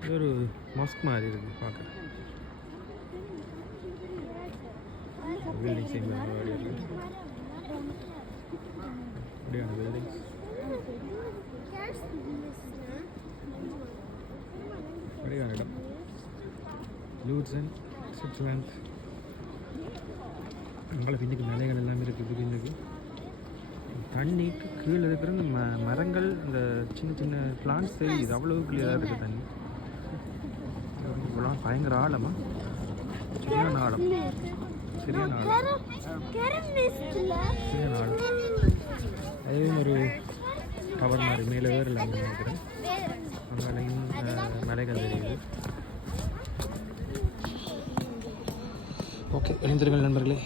இது ஒரு மஸ்க் மாதிரி இருக்கு பார்க்க பில்டிங் சைடில் முன்னாடி அப்படியான பில்டிங் அப்படியான சுவிட்சர்லாந்து அங்கே பின்னுக்கு நிலைகள் எல்லாமே இருக்குது. தண்ணிக்கு கீழே இருக்கிற இந்த ம மரங்கள் இந்த சின்ன சின்ன பிளான்ட்ஸு இது அவ்வளோ கிளியராக இருக்குது தண்ணி. இப்போலாம் பயங்கர ஆழமா? சரியான ஆழம். சரியான ஆழம். சரியான ஆழம். அதே ஒரு டவர் மாதிரி மேலே வேறு இல்லை நினைக்கிறேன் அங்காலையும் மலைகள் தெரியுது. ஓகே இணைந்திருங்கள் நண்பர்களே.